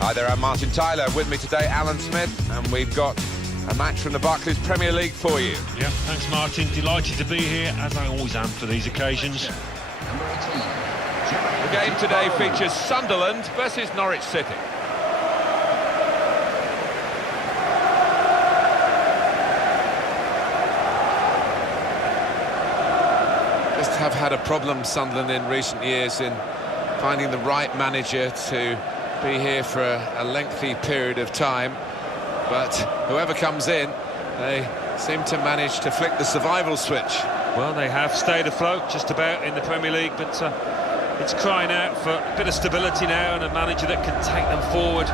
Hi there, I'm Martin Tyler. With me today, Alan Smith, and we've got a match from the Barclays Premier League for you. Yeah, thanks Martin. Delighted to be here, as I always am for these occasions. The game today features Sunderland versus Norwich City. Just have had a problem, Sunderland, in recent years in finding the right manager to be here for a lengthy period of time, but whoever comes in, they seem to manage to flick the survival switch. Well, they have stayed afloat just about in the Premier League, but it's crying out for a bit of stability now and a manager that can take them forward.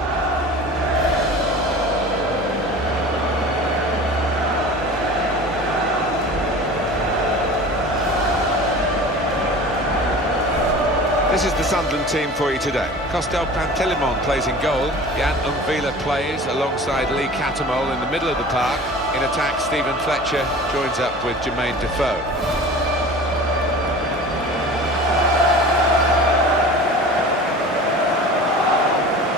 This is the Sunderland team for you today. Costel Pantelimon plays in goal. Jan Umvila plays alongside Lee Catamol in the middle of the park. In attack, Stephen Fletcher joins up with Jermaine Defoe.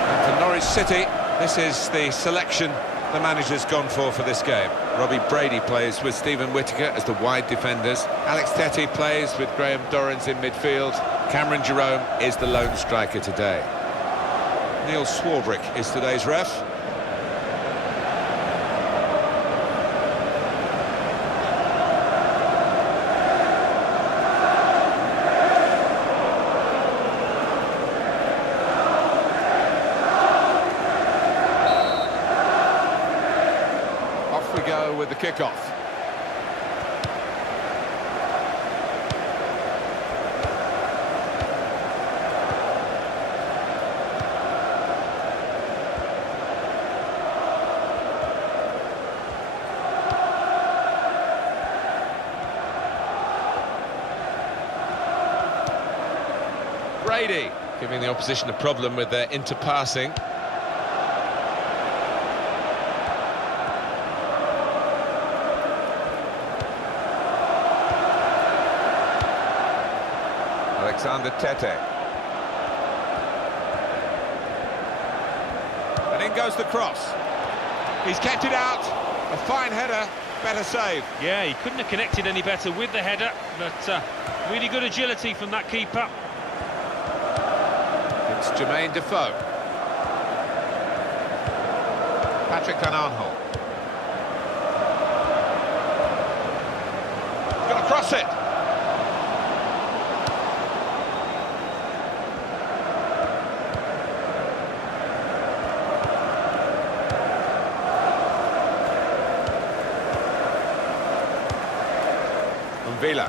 And for Norwich City, this is the selection the manager's gone for this game. Robbie Brady plays with Stephen Whittaker as the wide defenders. Alex Tettey plays with Graham Dorrans in midfield. Cameron Jerome is the lone striker today. Neil Swarbrick is today's ref. Off we go with the kickoff. Brady giving the opposition a problem with their interpassing. Alexander Tete. And in goes the cross. He's kept it out. A fine header, better save. Yeah, he couldn't have connected any better with the header, but really good agility from that keeper. It's Jermaine Defoe. Patrick Van Aanholt. He's got to cross it. Umvila.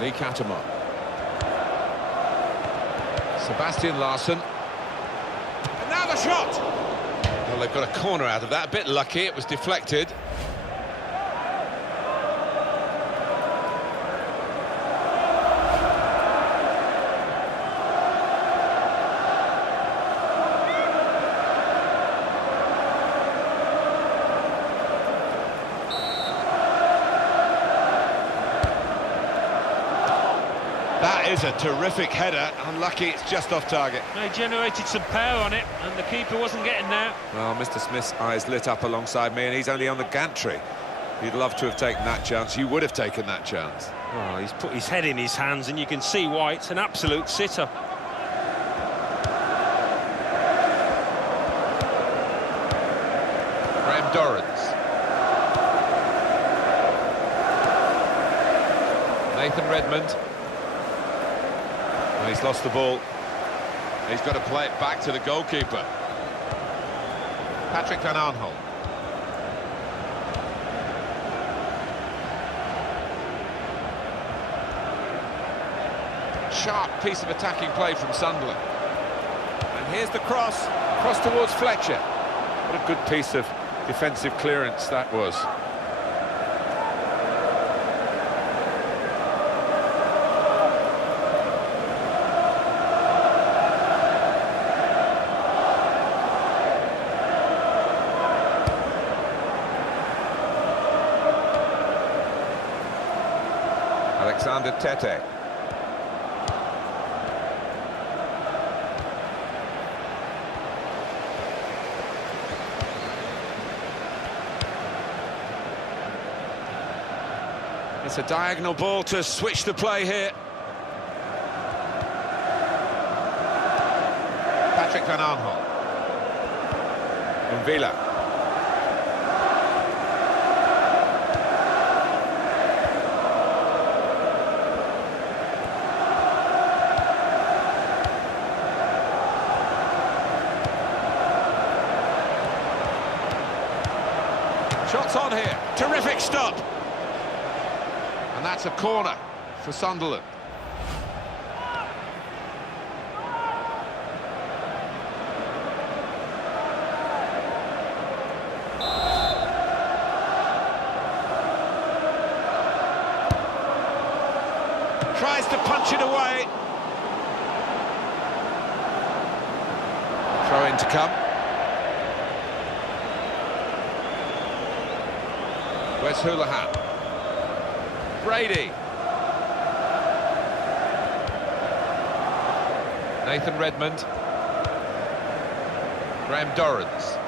Lee Catamol. Sebastian Larsson. And now the shot! Well, they've got a corner out of that. A bit lucky, it was deflected. That is a terrific header. Unlucky, it's just off target. They generated some power on it, and the keeper wasn't getting there. Well, Mr. Smith's eyes lit up alongside me, and he's only on the gantry. He'd love to have taken that chance. You would have taken that chance. Oh, he's put his head in his hands, and you can see why. It's an absolute sitter. Graham Dorrans. Nathan Redmond. Well, he's lost the ball. He's got to play it back to the goalkeeper. Patrick Van Aanholt. Sharp piece of attacking play from Sunderland. And here's the cross towards Fletcher. What a good piece of defensive clearance that was. Alexander Tete. It's a diagonal ball to switch the play here. Patrick Van Aanholt. Villa. Shots on here. Terrific stop. And that's a corner for Sunderland. Tries to punch it away. Throw in to come. Where's Houlihan? Brady. Nathan Redmond. Graham Dorrans.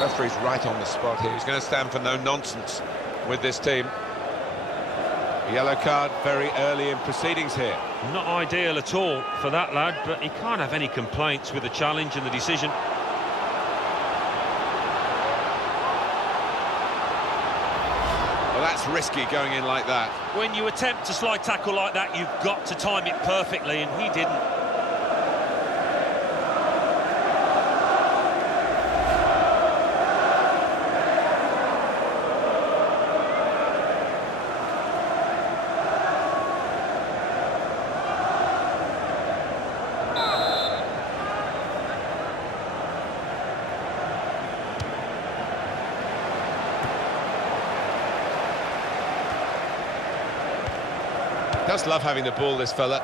Referee's right on the spot here. He's going to stand for no nonsense with this team. Yellow card very early in proceedings here. Not ideal at all for that lad, but he can't have any complaints with the challenge and the decision. Well, that's risky going in like that. When you attempt a slide tackle like that, you've got to time it perfectly, and he didn't. Does love having the ball, this fella.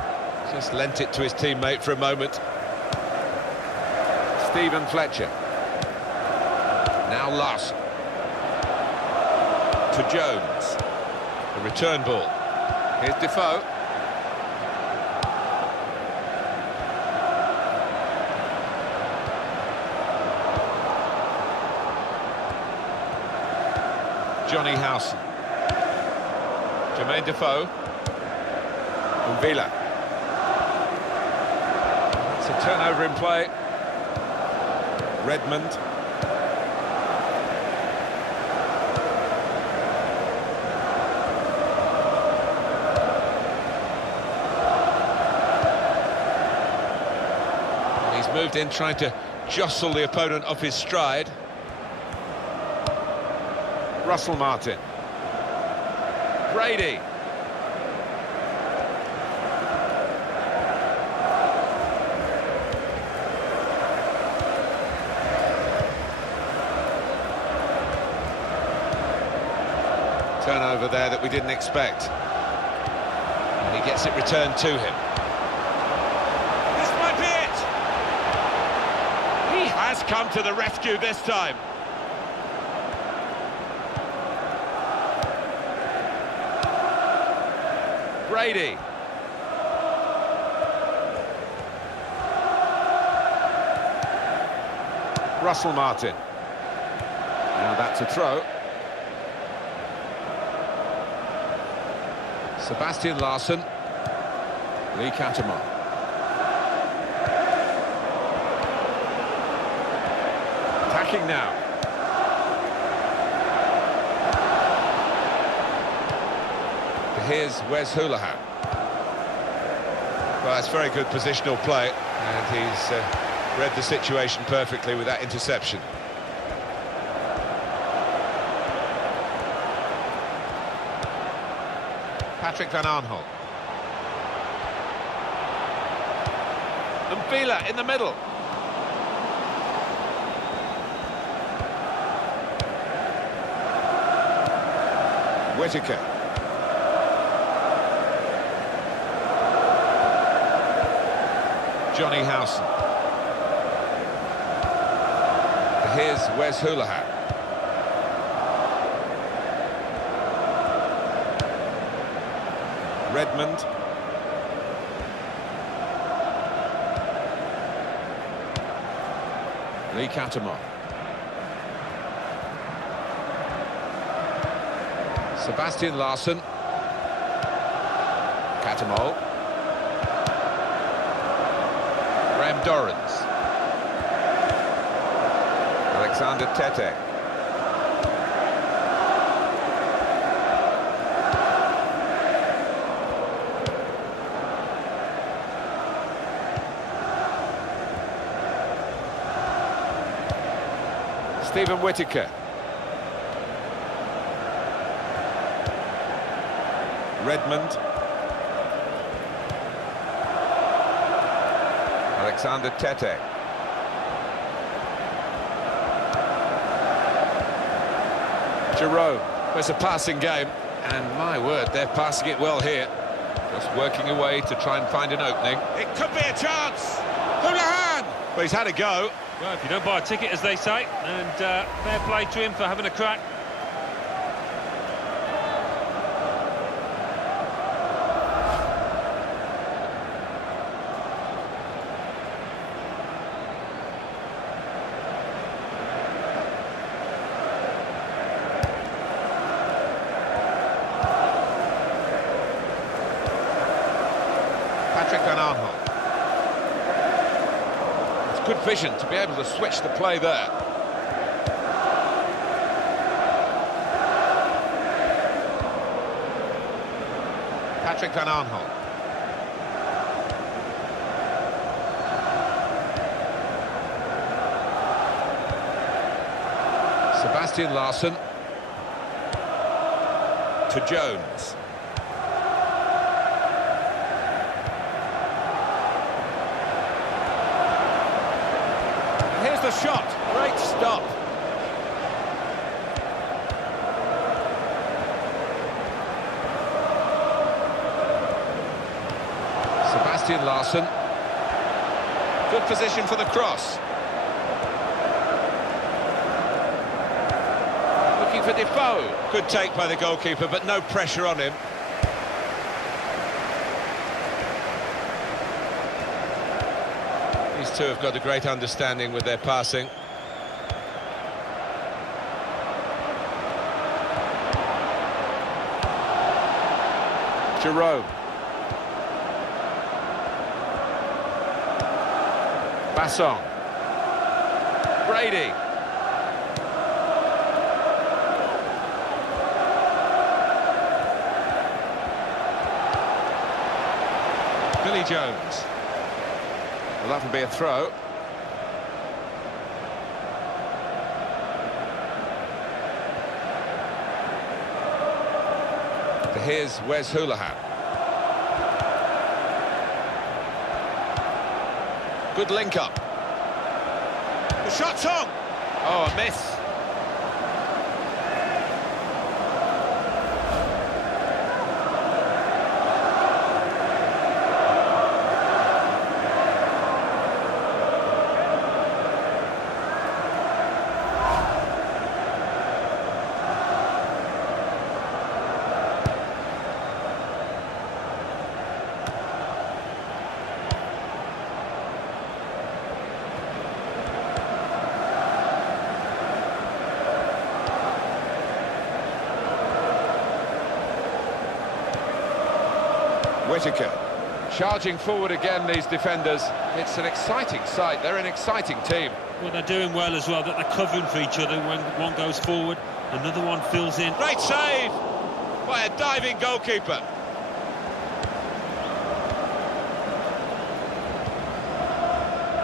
Just lent it to his teammate for a moment. Stephen Fletcher. Now Larson. To Jones. The return ball. Here's Defoe. Johnny Howson. Jermaine Defoe. Villa. It's a turnover in play. Redmond. He's moved in trying to jostle the opponent off his stride. Russell Martin. Brady. Turnover there that we didn't expect. And he gets it returned to him. This might be it! He has come to the rescue this time. Brady. Russell Martin. Now that's a throw. Sebastian Larsson. Lee Catamon. Attacking now. Here's Wes Houlihan. Well, that's very good positional play, and he's read the situation perfectly with that interception. Patrick Van Aanholt. And Villa in the middle. Whittaker. Johnny Howson. Here's Wes Houlihan. Redmond. Lee Catamon. Sebastian Larsson. Catamol. Graham Dorrans. Alexander Tete. Stephen Whittaker. Redmond. Alexander Tete. Jerome. It's a passing game, and my word, they're passing it well here. Just working away to try and find an opening. It could be a chance! Houlihan! Well, he's had a go. Well, if you don't buy a ticket, as they say, and fair play to him for having a crack. Patrick Van Aanholt. It's good vision to be able to switch the play there. Patrick Van Aanholt. Sebastian Larsson. To Jones. Here's the shot. Great stop. Sebastian Larsson. Good position for the cross. Looking for Defoe. Good take by the goalkeeper, but no pressure on him. These two have got a great understanding with their passing. Jerome. Basson. Brady. Billy Jones. Well, that will be a throw. Here's Wes Houlihan. Good link up. The shot's on. Oh, a miss. Whittaker. Charging forward again, these defenders. It's an exciting sight. They're an exciting team. Well, they're doing well as well, that they're covering for each other. When one goes forward, another one fills in. Great save by a diving goalkeeper.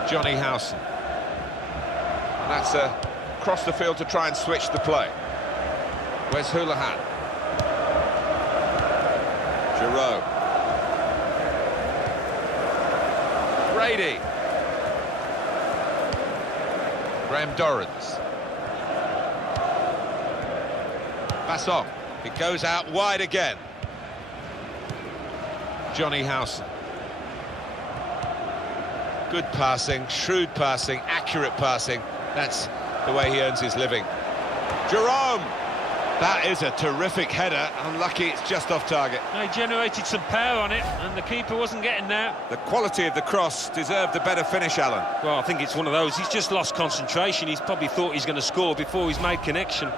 Johnny Howson. And that's across the field to try and switch the play. Where's Houlihan? Jerome. Brady. Graham Dorrans. Basson. It goes out wide again. Johnny Howson. Good passing, shrewd passing, accurate passing. That's the way he earns his living. Jerome. That is a terrific header. Unlucky it's just off target. They generated some power on it, and the keeper wasn't getting that. The quality of the cross deserved a better finish, Alan. Well, I think it's one of those. He's just lost concentration. He's probably thought he's going to score before he's made connection.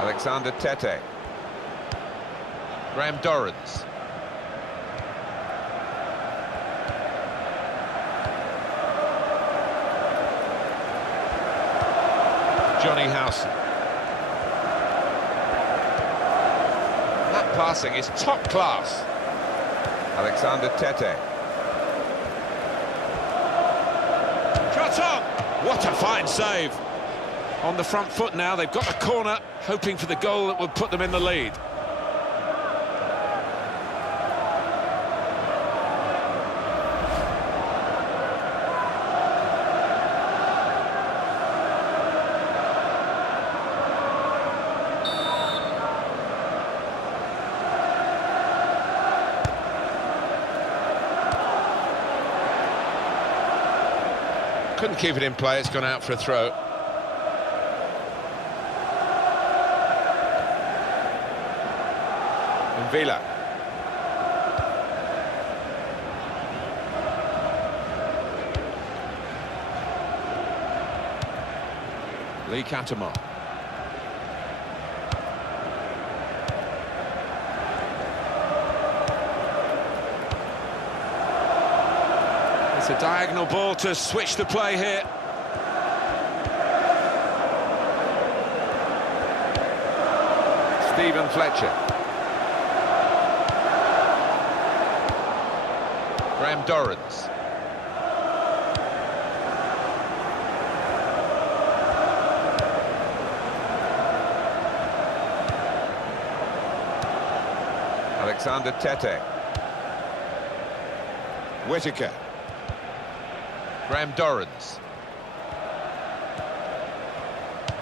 Alexander Tete. Graham Dorrans. Johnny Howson. That passing is top class. Alexander Tete. Shot on! What a fine save. On the front foot now, they've got the corner, hoping for the goal that will put them in the lead. Couldn't keep it in play, it's gone out for a throw. And Villa. Lee Catamon. It's a diagonal ball to switch the play here. Stephen Fletcher. Graham Dorrans. Alexander Tete. Whittaker. Graham Dorrans.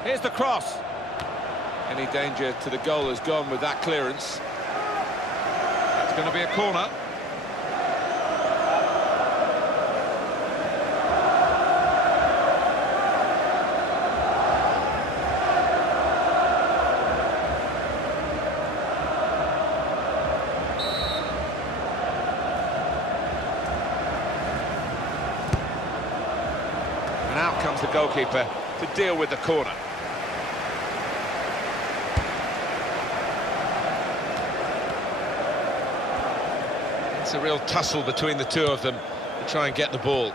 Here's the cross. Any danger to the goal has gone with that clearance. That's going to be a corner. And out comes the goalkeeper to deal with the corner. It's a real tussle between the two of them to try and get the ball.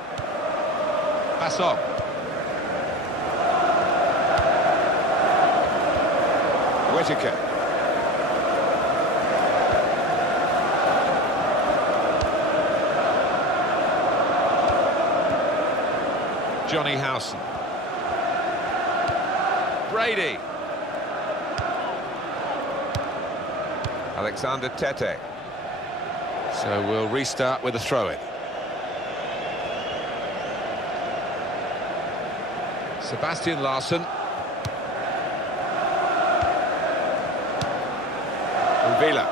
Pass on. Whittaker. Johnny Howson. Brady. Alexander Tete. So we'll restart with a throw-in. Sebastian Larsson. Villa.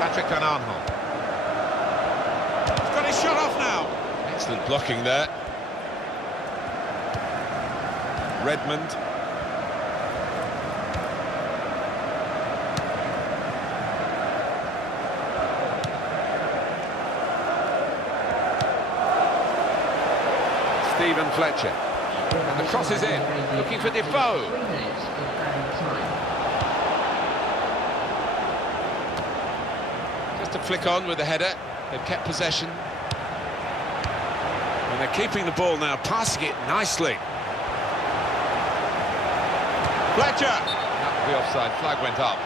Patrick Van Aanholt. He's got his shot off now. Excellent blocking there. Redmond. Stephen Fletcher. And the cross is in. Looking for Defoe. Just a flick on with the header. They've kept possession. And they're keeping the ball now, passing it nicely. Fletcher! That would be offside, flag went up.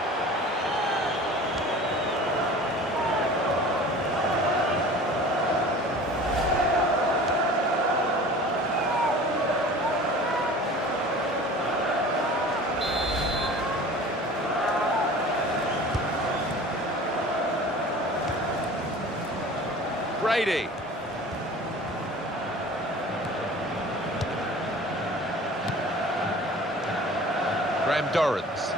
Brady. Graham Dorrans.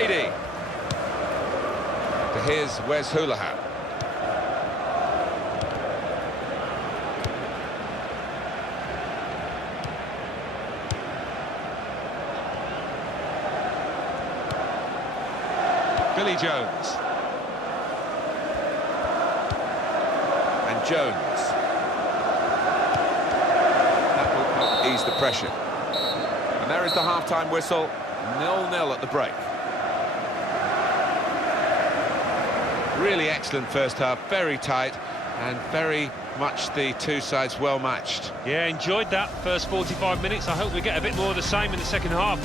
Brady. To here's Wes Houlihan. Billy Jones. And Jones. That will help ease the pressure. And there is the half-time whistle. 0-0 at the break. Really excellent first half, very tight, and very much the two sides well matched. Yeah, enjoyed that first 45 minutes. I hope we get a bit more of the same in the second half.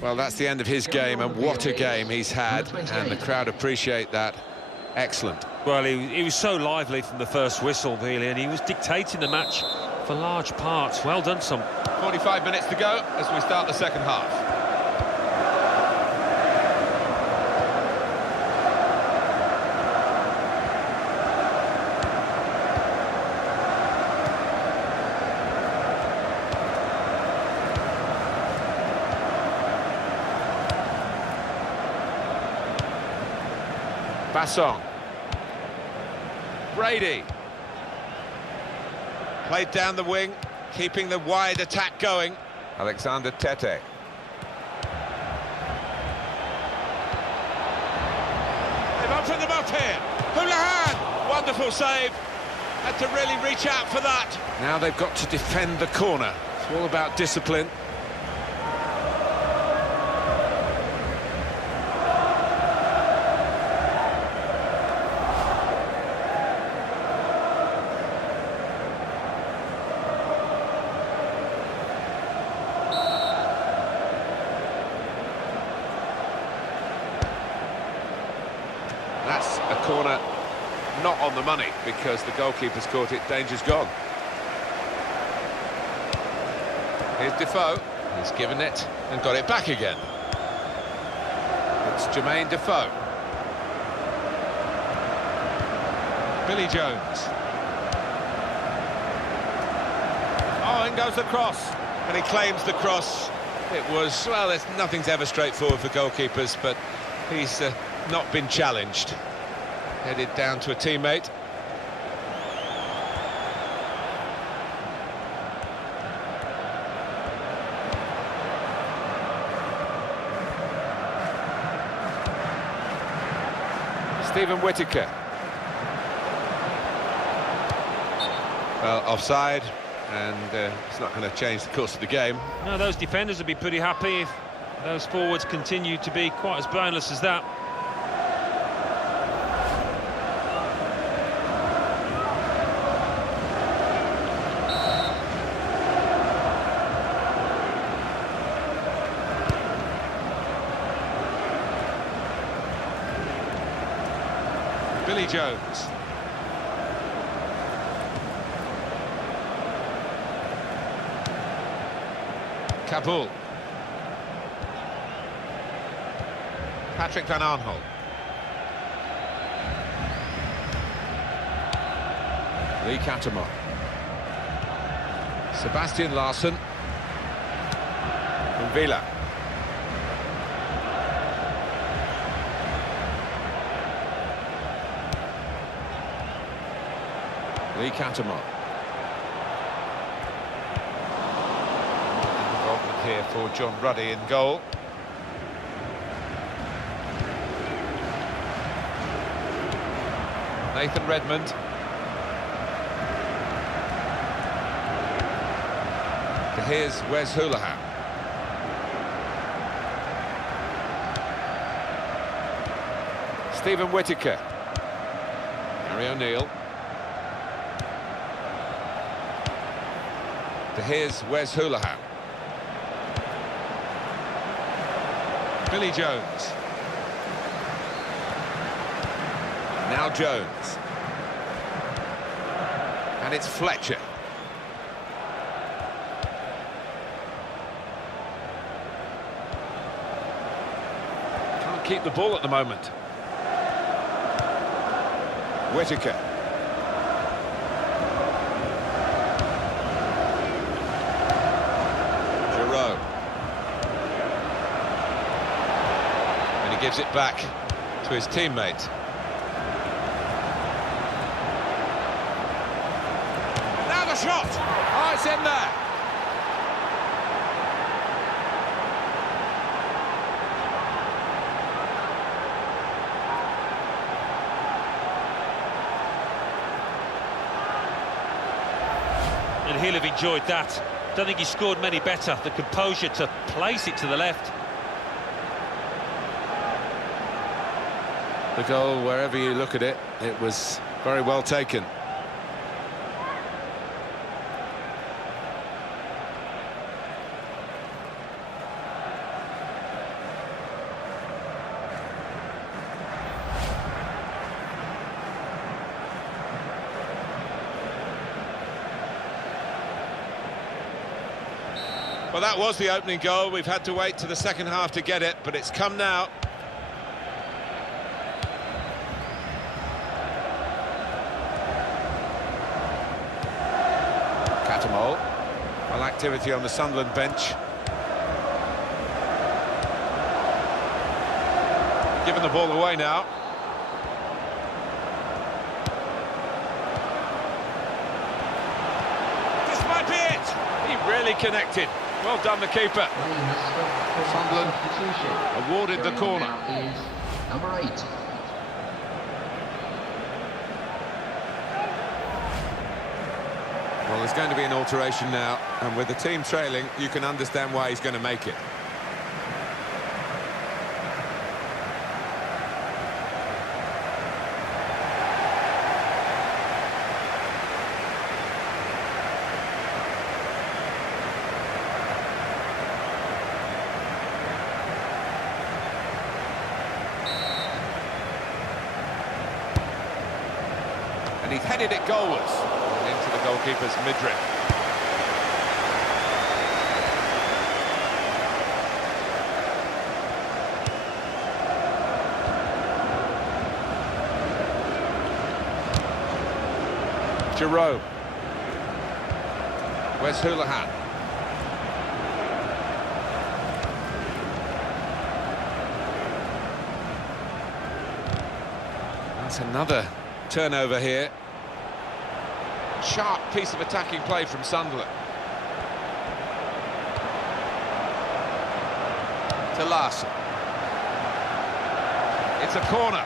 Well, that's the end of his game, and what a game he's had, and the crowd appreciate that. Excellent. Well, he was so lively from the first whistle, really, and he was dictating the match for large parts. Well done, son. 45 minutes to go as we start the second half. Basson. Brady. Played down the wing, keeping the wide attack going. Alexander Tete. They've opened them up here. Houlihan! Wonderful save. Had to really reach out for that. Now they've got to defend the corner. It's all about discipline. That's a corner not on the money because the goalkeeper's caught it. Danger's gone. Here's Defoe. He's given it and got it back again. It's Jermaine Defoe. Billy Jones. Oh, in goes the cross. And he claims the cross. It was, well, nothing's ever straightforward for goalkeepers, but he's not been challenged. Headed down to a teammate. Stephen Whittaker. Well, offside, and it's not going to change the course of the game. No, those defenders would be pretty happy if those forwards continue to be quite as brainless as that. Billy Jones. Kabul. Patrick Van Aanholt. Lee Catamon. Sebastian Larsson. And Villa. Lee Catamon. Involvement here for John Ruddy in goal. Nathan Redmond. Here's Wes Hoolahan. Stephen Whittaker. Gary O'Neill. Here's Wes Hoolahan. Billy Jones. Now Jones. And it's Fletcher. Can't keep the ball at the moment. Whittaker. Giroud. And he gives it back to his teammate. Shot! Oh, it's in there! And he'll have enjoyed that. Don't think he scored many better. The composure to place it to the left. The goal, wherever you look at it, it was very well taken. Well, that was the opening goal. We've had to wait to the second half to get it, but it's come now. Catamol. Well, activity on the Sunderland bench. Giving the ball away now. This might be it. He really connected. Well done, the keeper. Sunderland awarded the corner. Number 8. Well, there's going to be an alteration now, and with the team trailing, you can understand why he's going to make it. And he's headed it goalwards and into the goalkeeper's midriff. Giroud. Where's Hoolahan? That's another turnover here. Sharp piece of attacking play from Sunderland. To Larsson. It's a corner.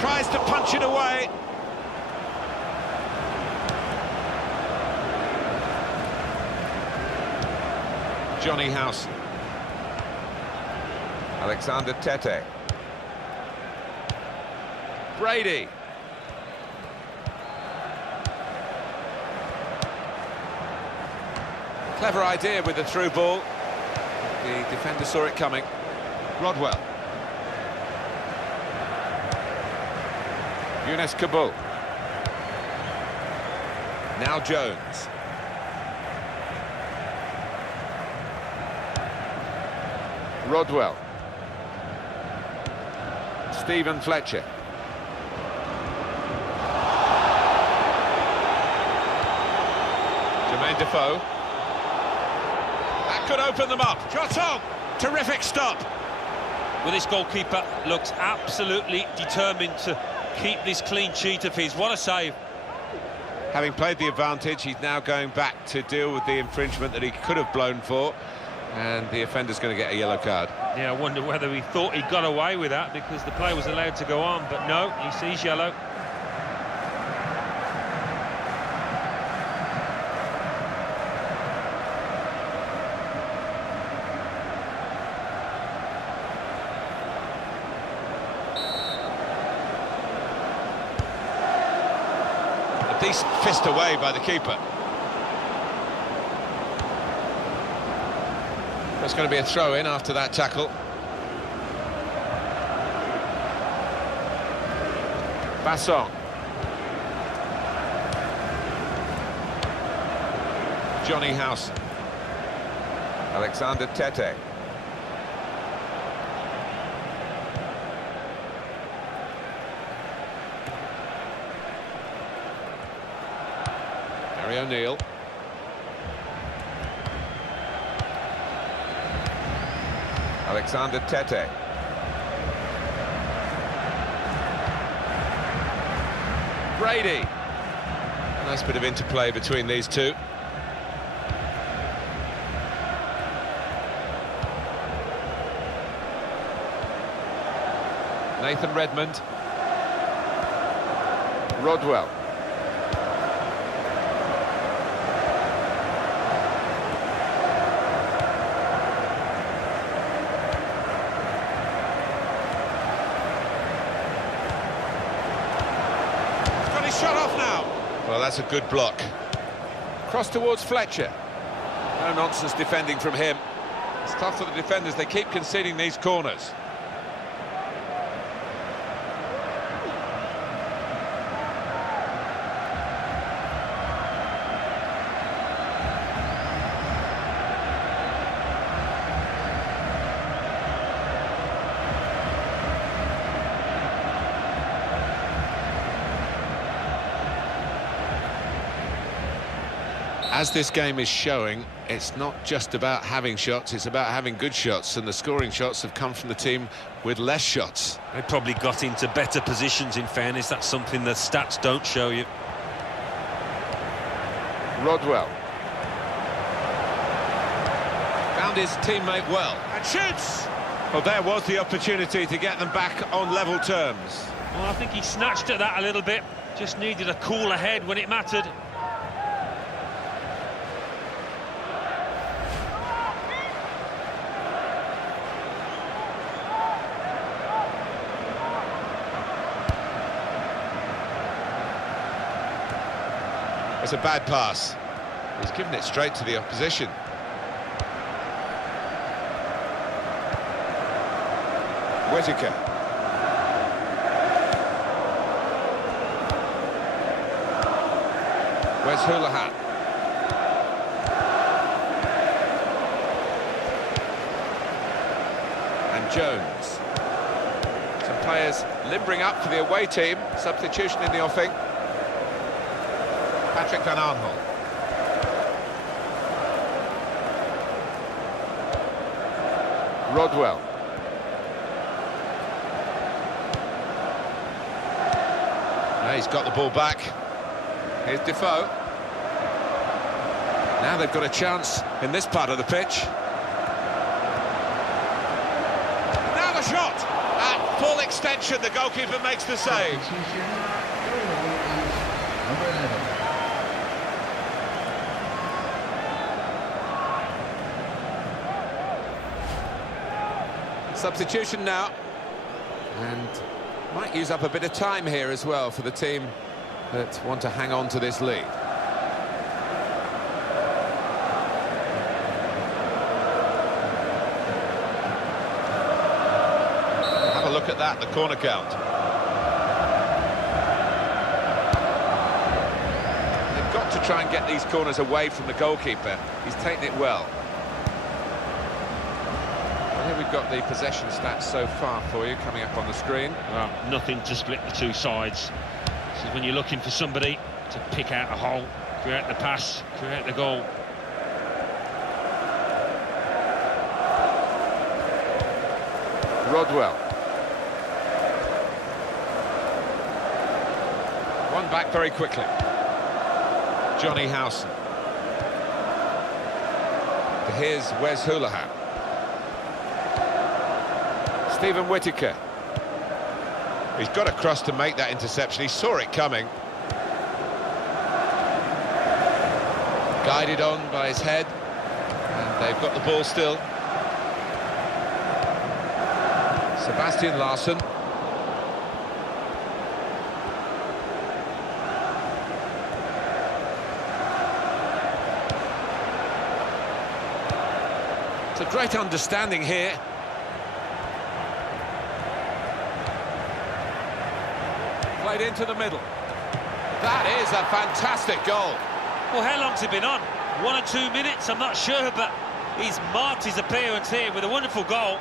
Tries to punch it away. Johnny Howson. Alexander Tete. Brady. Clever idea with the through ball. The defender saw it coming. Rodwell. Younes Kabul. Now Jones. Rodwell. Stephen Fletcher. Jermaine Defoe. That could open them up. Shot on! Terrific stop. Well, this goalkeeper looks absolutely determined to keep this clean sheet of his. What a save. Having played the advantage, he's now going back to deal with the infringement that he could have blown for, and the offender's going to get a yellow card. Yeah, I wonder whether he thought he got away with that because the play was allowed to go on, but no, he sees yellow. A decent fist away by the keeper. That's going to be a throw-in after that tackle. Basson. Johnny House. Alexander Tete. Gary O'Neill. Alexander Tete. Brady. Nice bit of interplay between these two. Nathan Redmond. Rodwell. Shot off now. Well, that's a good block. Cross towards Fletcher. No nonsense defending from him. It's tough for the defenders. They keep conceding these corners. As this game is showing, it's not just about having shots, it's about having good shots, and the scoring shots have come from the team with less shots. They probably got into better positions, in fairness. That's something the stats don't show you. Rodwell. Found his teammate well. And shoots! Well, there was the opportunity to get them back on level terms. Well, I think he snatched at that a little bit. Just needed a cooler head when it mattered. It's a bad pass. He's given it straight to the opposition. Whittaker. Where's Houlihan? And Jones. Some players limbering up for the away team. Substitution in the offing. Patrick van Aanholt. Rodwell. Now he's got the ball back. Here's Defoe. Now they've got a chance in this part of the pitch. Now the shot! At full extension, the goalkeeper makes the save. Number 11. Substitution now. And might use up a bit of time here as well for the team that want to hang on to this lead. Have a look at that, the corner count. They've got to try and get these corners away from the goalkeeper. He's taken it well. Here we've got the possession stats so far for you coming up on the screen. Well, nothing to split the two sides. This is when you're looking for somebody to pick out a hole, create the pass, create the goal. Rodwell. One back very quickly. Johnny Howson. Here's Wes Hoolahan. Stephen Whittaker. He's got across to make that interception. He saw it coming. Guided on by his head. And they've got the ball still. Sebastian Larsson. It's a great understanding here. Played into the middle. That is a fantastic goal. Well, how long's he been on? 1 or 2 minutes? I'm not sure, but he's marked his appearance here with a wonderful goal.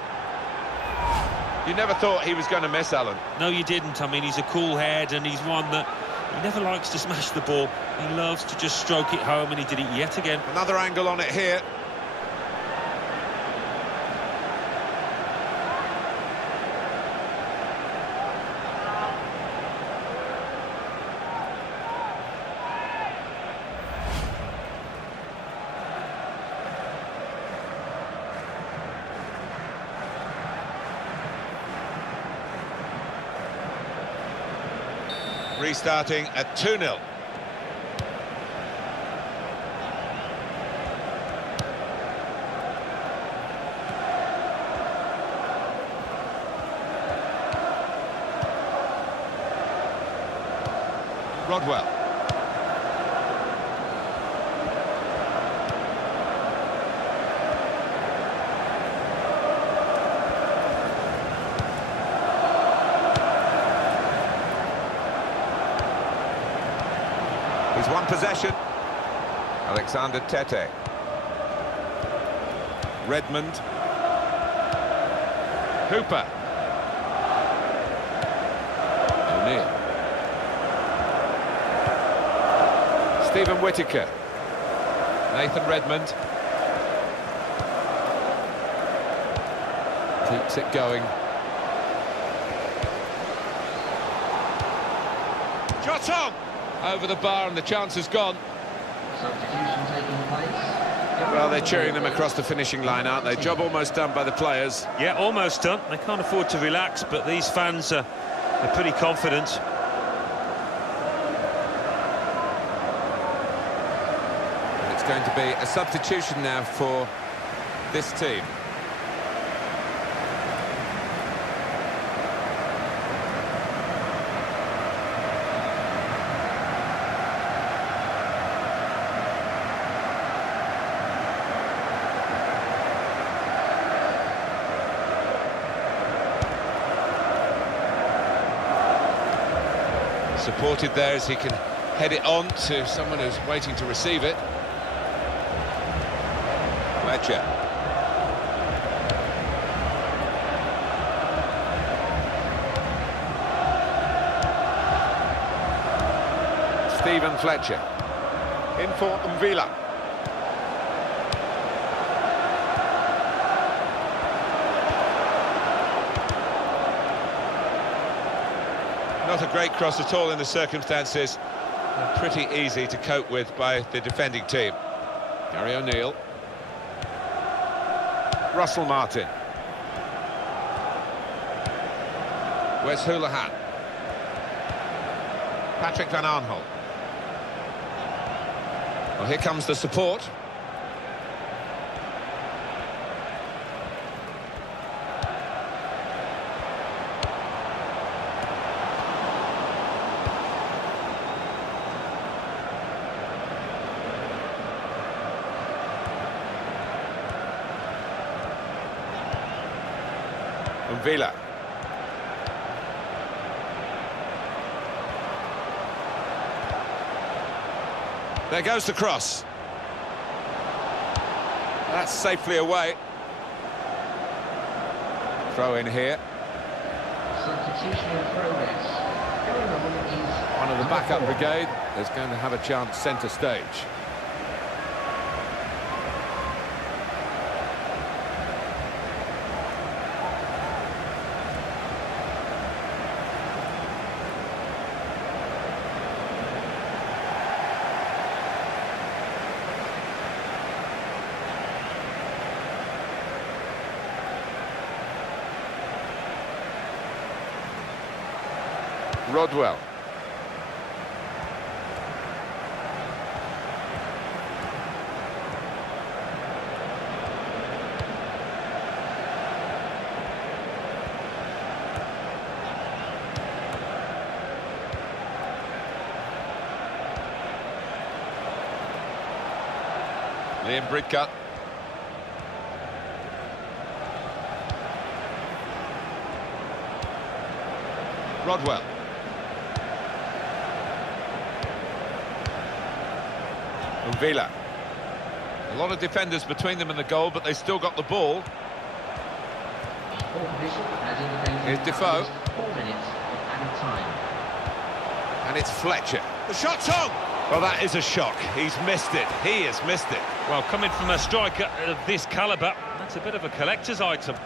You never thought he was going to miss, Alan. No, you didn't. I mean, he's a cool head, and he's one that he never likes to smash the ball. He loves to just stroke it home, and he did it yet again. Another angle on it here. Restarting at 2-0. Rodwell. He's won possession. Alexander Tete. Redmond. Hooper. O'Neill. Stephen Whittaker. Nathan Redmond. Keeps it going. Shot on! Over the bar and the chance is gone. Substitution taking place. Well, they're cheering them across the finishing line, aren't they? Job almost done by the players. Yeah, almost done. They can't afford to relax, but these fans are pretty confident. And it's going to be a substitution now for this team. Supported there as he can head it on to someone who's waiting to receive it. Fletcher. Stephen Fletcher. In for Mvila. Not a great cross at all in the circumstances. And pretty easy to cope with by the defending team. Gary O'Neill. Russell Martin. Wes Hoolahan. Patrick Van Aanholt. Well, here comes the support. Villa. There goes the cross. That's safely away. Throw in here. Substitution in progress. Going on is One of the backup 4. brigade is going to have a chance centre stage. Rodwell. Liam Bridcut. Rodwell. Villa. A lot of defenders between them and the goal, but they still got the ball. Here's Defoe. 4 minutes of added time. And it's Fletcher. The shot's on! Well, that is a shock. He's missed it. He has missed it. Well, coming from a striker of this calibre, that's a bit of a collector's item.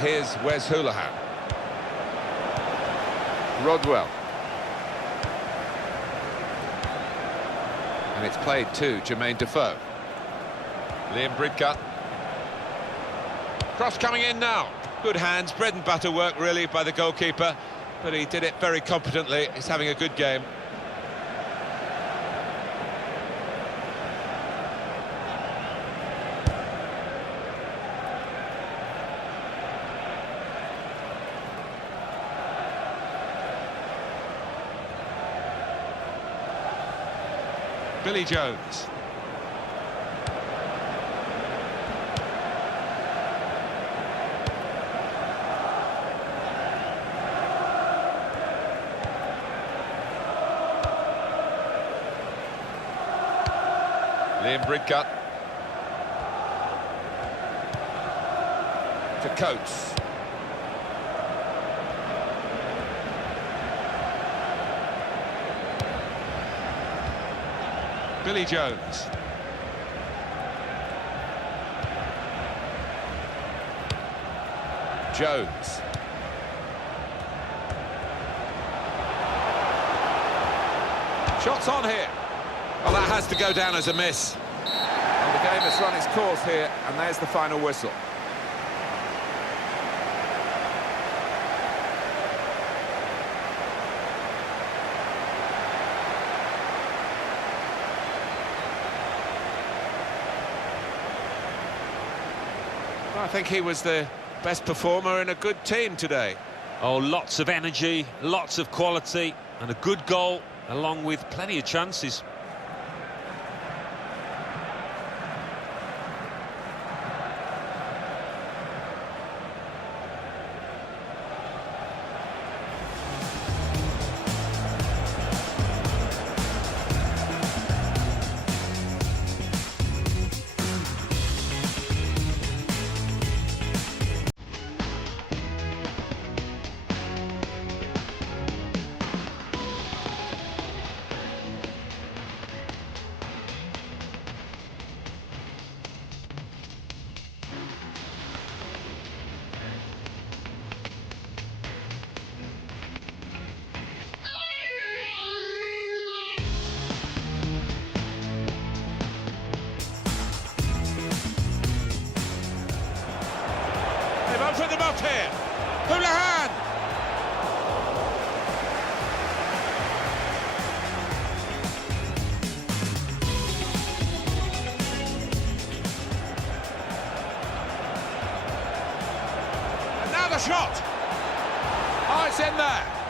Here's Wes Hoolahan. Rodwell. And it's played to Jermaine Defoe. Liam Bridcut. Cross coming in now. Good hands, bread and butter work really by the goalkeeper, but he did it very competently. He's having a good game. Billy Jones. Liam Bridcut. To Coates. Billy Jones. Jones. Shots on here. Well, that has to go down as a miss. Well, the game has run its course here, and there's the final whistle. I think he was the best performer in a good team today. Oh, lots of energy, lots of quality, and a good goal, along with plenty of chances. They've opened them up here. Hoolahan! shot! Oh, it's in there!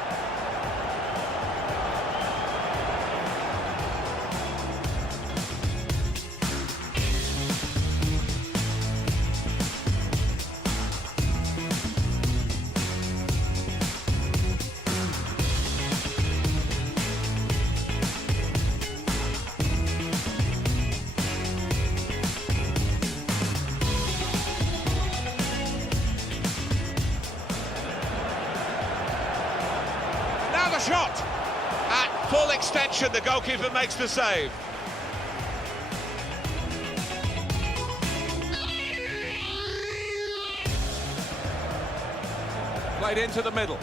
Now the shot! At full extension, the goalkeeper makes the save. Played into the middle.